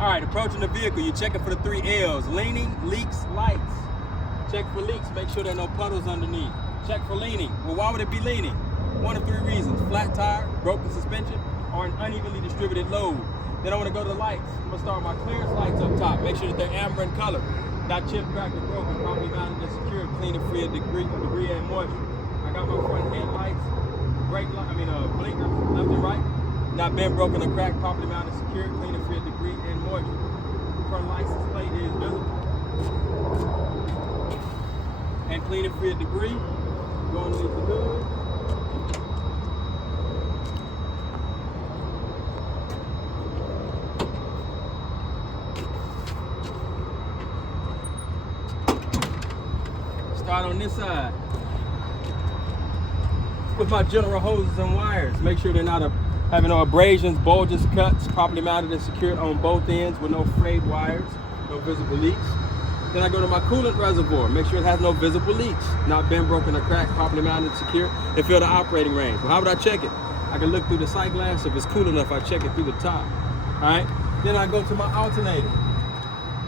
All right, approaching the vehicle, you're checking for the 3 L's. Leaning, leaks, lights. Check for leaks, make sure there are no puddles underneath. Check for leaning. Well, why would it be leaning? 1 of 3 reasons: flat tire, broken suspension, or an unevenly distributed load. Then I want to go to the lights. I'm gonna start with my clearance lights up top. Make sure that they're amber in color, not chipped, cracked, or broken, properly mounted and secured, clean and free of debris and moisture. I got my front headlights, blinkers, left and right, not bent, broken, or cracked, properly mounted and secured, clean and free of debris and moisture. Front license plate is visible and clean and free of debris. Go underneath the hood. Start on this side with my general hoses and wires. Make sure they're not having no abrasions, bulges, cuts, properly mounted and secured on both ends with no frayed wires, no visible leaks. Then I go to my coolant reservoir. Make sure it has no visible leaks, not bent, broken, or cracked, properly mounted and secured, and fill the operating range. Well, how would I check it? I can look through the sight glass. If it's cool enough, I check it through the top. All right. Then I go to my alternator.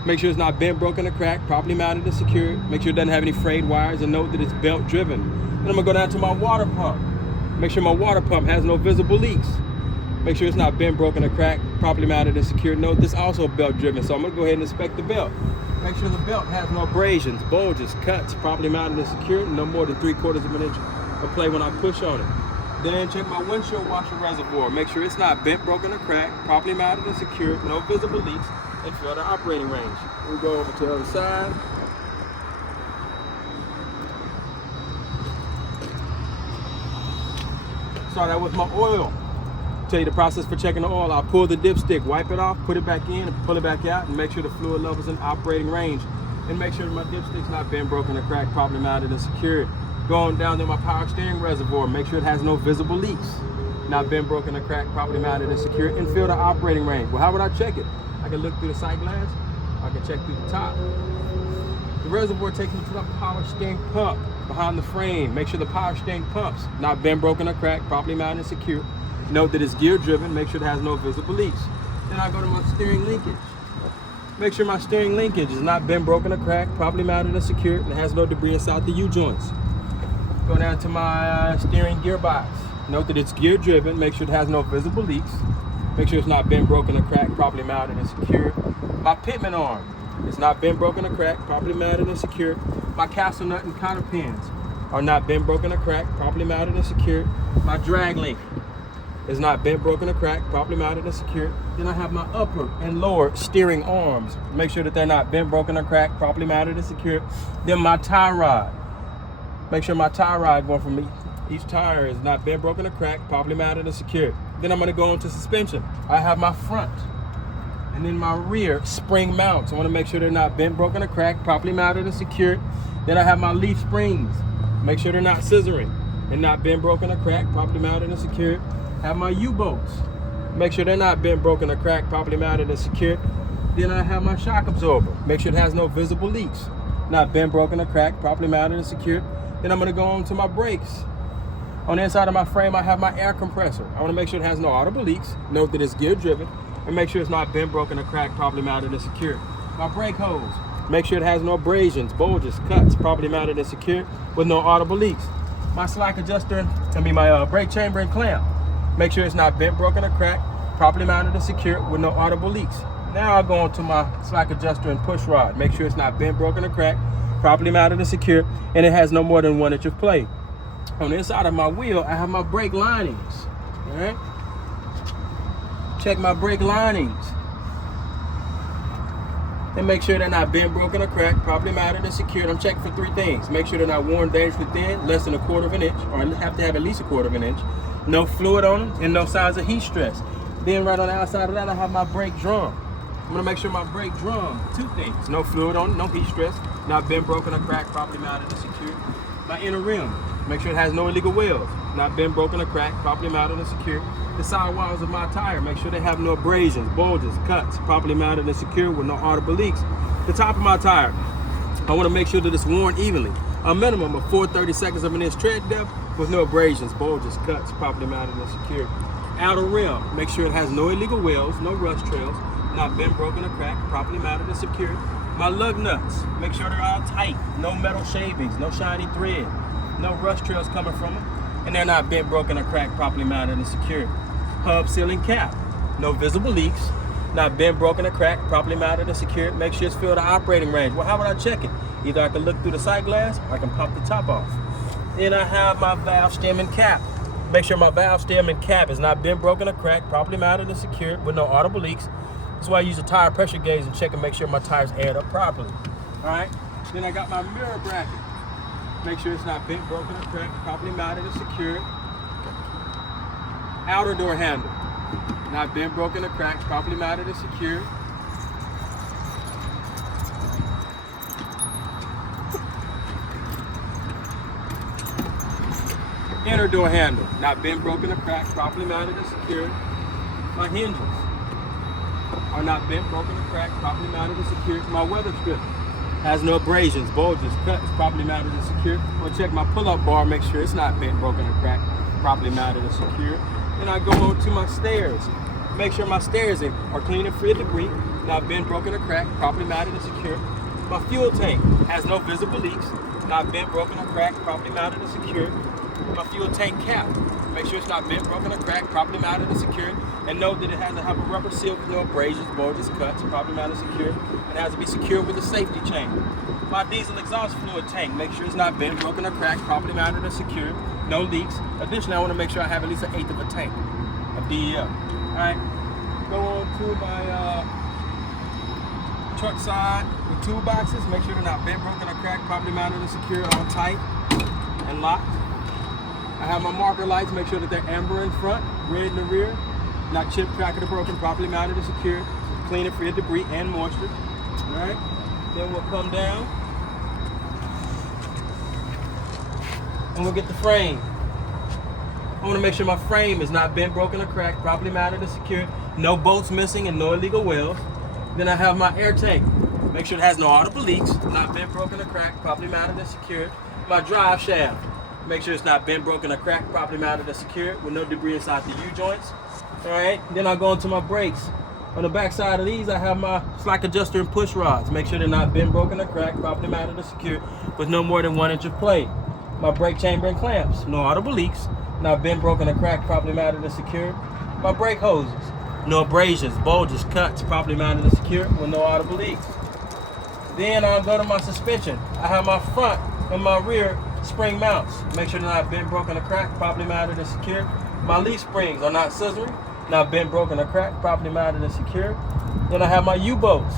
Make sure it's not bent, broken, or cracked, properly mounted and secured. Make sure it doesn't have any frayed wires, and note that it's belt driven. Then I'm gonna go down to my water pump. Make sure my water pump has no visible leaks. Make sure it's not bent, broken, or cracked, properly mounted and secured. Note this also belt driven, so I'm gonna go ahead and inspect the belt. Make sure the belt has no abrasions, bulges, cuts, properly mounted and secured, no more than 3/4 of an inch of play when I push on it. Then check my windshield washer reservoir. Make sure it's not bent, broken, or cracked, properly mounted and secured, no visible leaks, and fill the operating range. We'll go over to the other side. Start out with my oil. Tell you the process for checking the oil. I'll pull the dipstick, wipe it off, put it back in, and pull it back out, and make sure the fluid level's in operating range. And make sure that my dipstick's not bent, broken, or cracked, properly mounted and secured. Going down to my power steering reservoir, make sure it has no visible leaks, not bent, broken, or cracked, properly mounted and secured, and fill the operating range. Well, how would I check it? I can look through the sight glass, I can check through the top. The reservoir takes me to the power steering pump behind the frame. Make sure the power steering pump's not bent, broken, or cracked, properly mounted and secured. Note that it's gear driven. Make sure it has no visible leaks. Then I go to my steering linkage. Make sure my steering linkage is not bent, broken, or cracked, properly mounted and secured, and it has no debris inside the U-joints. Go down to my steering gearbox. Note that it's gear driven. Make sure it has no visible leaks. Make sure it's not bent, broken, or cracked, properly mounted and secured. My pitman arm is not bent, broken, or cracked, properly mounted and secured. My castle nut and counter pins are not bent, broken, or cracked, properly mounted and secured. My drag link is not bent, broken, or cracked, properly mounted and secured. Then I have my upper and lower steering arms. Make sure that they're not bent, broken, or cracked, properly mounted and secured. Then my tie rod. Make sure my tie rod going from each tire is not bent, broken, or cracked, properly mounted and secured. Then I'm gonna go into suspension. I have my front and then my rear spring mounts. I wanna make sure they're not bent, broken, or cracked, properly mounted and secured. Then I have my leaf springs. Make sure they're not scissoring and not bent, broken, or cracked, properly mounted and secured. Have my U-bolts. Make sure they're not bent, broken, or cracked, properly mounted and secured. Then I have my shock absorber. Make sure it has no visible leaks, not bent, broken, or cracked, properly mounted and secured. Then I'm gonna go on to my brakes. On the inside of my frame, I have my air compressor. I wanna make sure it has no audible leaks. Note that it's gear driven, and make sure it's not bent, broken, or cracked, properly mounted and secured. My brake hose. Make sure it has no abrasions, bulges, cuts, properly mounted and secured with no audible leaks. My slack adjuster, my brake chamber and clamp. Make sure it's not bent, broken, or cracked, properly mounted and secured with no audible leaks. Now I'll go on to my slack adjuster and push rod. Make sure it's not bent, broken, or cracked, properly mounted and secured, and it has no more than 1 inch of play. On the inside of my wheel, I have my brake linings. All right? Check my brake linings. And make sure they're not bent, broken, or cracked, properly mounted and secured. I'm checking for 3 things. Make sure they're not worn dangerously thin, less than 1/4 of an inch, or have to have at least 1/4 of an inch. No fluid on them, and no signs of heat stress. Then right on the outside of that, I have my brake drum. I'm gonna make sure my brake drum, 2 things. No fluid on it, no heat stress, not bent, broken, or cracked, properly mounted and secured. My inner rim, make sure it has no illegal wheels, not bent, broken, or cracked, properly mounted and secured. The side walls of my tire, make sure they have no abrasions, bulges, cuts, properly mounted and secured with no audible leaks. The top of my tire, I wanna make sure that it's worn evenly. A minimum of 4/32 of an inch tread depth with no abrasions, bulges, cuts, properly mounted and secured. Outer rim, make sure it has no illegal wheels, no rust trails, not bent, broken, or cracked, properly mounted and secured. My lug nuts, make sure they're all tight, no metal shavings, no shiny thread, no rust trails coming from them, and they're not bent, broken, or cracked, properly mounted and secured. Hub sealing cap, no visible leaks, not bent, broken, or cracked, properly mounted and secured. Make sure it's filled to operating range. Well, how would I check it? Either I can look through the sight glass or I can pop the top off. Then I have my valve stem and cap. Make sure my valve stem and cap is not bent, broken, or cracked, properly mounted and secured with no audible leaks. That's why I use a tire pressure gauge and check and make sure my tires add up properly. All right. Then I got my mirror bracket. Make sure it's not bent, broken, or cracked, properly mounted and secured. Outer door handle, not bent, broken, or cracked, properly mounted and secured. Inner door handle, not bent, broken, or cracked, properly mounted and secured. My hinges are not bent, broken, or cracked, properly mounted and secured. My weather strip has no abrasions, bulges, cuts, properly mounted and secured. I'll check my pull-up bar, make sure it's not bent, broken, or cracked, properly mounted and secured. Then I go on to my stairs. Make sure my stairs are clean and free of debris, not bent, broken, or cracked, properly mounted and secured. My fuel tank has no visible leaks, not bent, broken, or cracked, properly mounted and secured. My fuel tank cap, make sure it's not bent, broken, or cracked, properly mounted and secured. And note that it has to have a rubber seal with no abrasions, bulges, cuts, properly mounted and secured. It has to be secured with a safety chain. My diesel exhaust fluid tank, make sure it's not bent, broken, or cracked, properly mounted and secured. No leaks. Additionally, I want to make sure I have at least 1/8 of a tank of DEF. All right, go on to my truck side with toolboxes. Make sure they're not bent, broken, or cracked, properly mounted and secured, all tight and locked. I have my marker lights. Make sure that they're amber in front, red in the rear, not chipped, cracked, or broken, properly mounted and secured, clean and free of debris and moisture. All right, then we'll come down and we'll get the frame. I want to make sure my frame is not bent, broken, or cracked, properly mounted and secured, no bolts missing and no illegal welds. Then I have my air tank. Make sure it has no audible leaks, not bent, broken, or cracked, properly mounted and secured. My drive shaft. Make sure it's not bent, broken, or cracked, properly mounted and secured with no debris inside the U-joints. All right, then I go into my brakes. On the back side of these, I have my slack adjuster and push rods. Make sure they're not bent, broken, or cracked, properly mounted and secured with no more than 1 inch of play. My brake chamber and clamps, no audible leaks, not bent, broken, or cracked, properly mounted and secured. My brake hoses, no abrasions, bulges, cuts, properly mounted and secured with no audible leaks. Then I'll go to my suspension. I have my front and my rear spring mounts. Make sure they're not bent, broken, or cracked, properly mounted and secured. My leaf springs are not scissoring, not bent, broken, or cracked, properly mounted and secured. Then I have my U-bolts,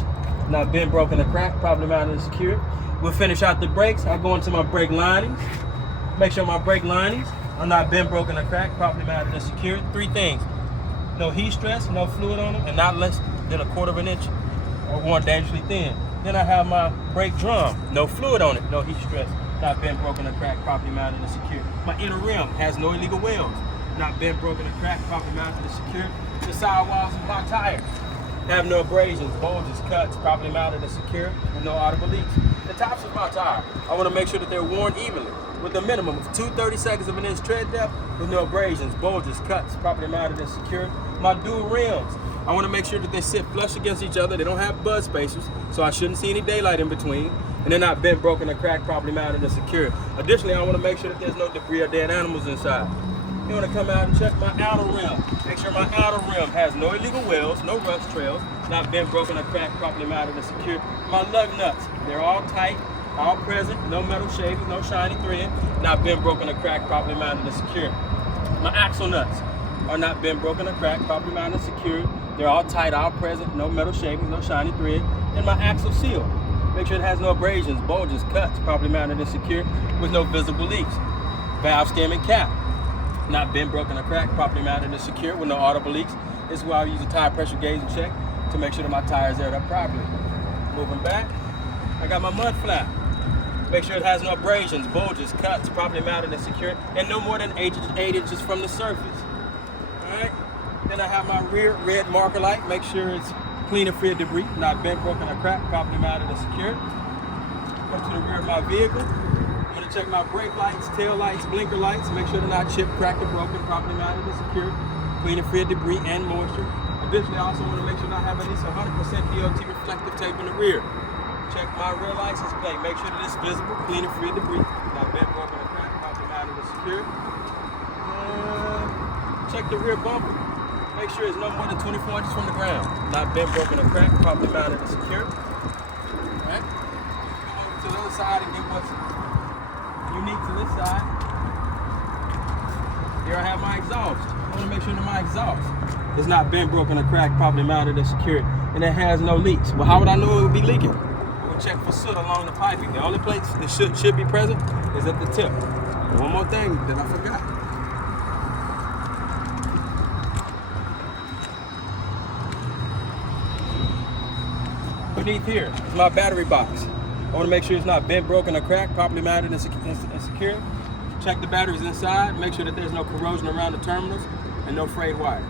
not bent, broken, or cracked, properly mounted and secured. We'll finish out the brakes. I go into my brake linings. Make sure my brake linings are not bent, broken, or cracked, properly mounted and secured. 3 things: no heat stress, no fluid on them, and not less than 1/4 inch or worn dangerously thin. Then I have my brake drum, no fluid on it, no heat stress, not bent, broken, or cracked, properly mounted and secured. My inner rim has no illegal welds, not bent, broken, or cracked, properly mounted and secured. The sidewalls of my tires have no abrasions, bulges, cuts, properly mounted and secured with no audible leaks. The tops of my tire, I want to make sure that they're worn evenly with a minimum of 2 32/2 of an inch tread depth with no abrasions, bulges, cuts, properly mounted and secured. My dual rims, I want to make sure that they sit flush against each other. They don't have bud spacers, so I shouldn't see any daylight in between. And they're not bent, broken, or cracked, properly mounted and secured. Additionally, I want to make sure that there's no debris or dead animals inside. You want to come out and check my outer rim. Make sure my outer rim has no illegal welds, no rust trails, not bent, broken, or cracked, properly mounted and secured. My lug nuts, they're all tight, all present, no metal shavings, no shiny thread, not bent, broken, or cracked, properly mounted and secured. My axle nuts are not bent, broken, or cracked, properly mounted and secured. They're all tight, all present, no metal shavings, no shiny thread. And my axle seal, make sure it has no abrasions, bulges, cuts, properly mounted and secured with no visible leaks. Valve stem and cap, not bent, broken, or cracked, properly mounted and secured with no audible leaks. This is why I use a tire pressure gauge and check to make sure that my tires aired up properly. Moving back, I got my mud flap. Make sure it has no abrasions, bulges, cuts, properly mounted and secured, and no more than 8 inches from the surface. All right. Then I have my rear red marker light. Make sure it's clean and free of debris, not bent, broken, or cracked, properly mounted and secured. Come to the rear of my vehicle. I'm going to check my brake lights, tail lights, blinker lights. Make sure they're not chipped, cracked, or broken, properly mounted and secured, clean and free of debris and moisture. Additionally, I also want to make sure I have at least 100% DOT reflective tape in the rear. Check my rear license plate. Make sure that it's visible, clean and free of debris. Not bent, broken, or cracked, properly mounted and secured. Check the rear bumper. Make sure it's no more than 24 inches from the ground. Not bent, broken, or cracked, properly mounted and secured. Alright? Come over to the other side and get what's unique to this side. Here I have my exhaust. I want to make sure that my exhaust is not bent, broken, or cracked, properly mounted and secured, and it has no leaks. Well, how would I know it would be leaking? I would check for soot along the piping. The only place that should be present is at the tip. And one more thing that I forgot. Beneath here is my battery box. I want to make sure it's not bent, broken, or cracked, properly mounted and secured. Check the batteries inside. Make sure that there's no corrosion around the terminals and no frayed wires.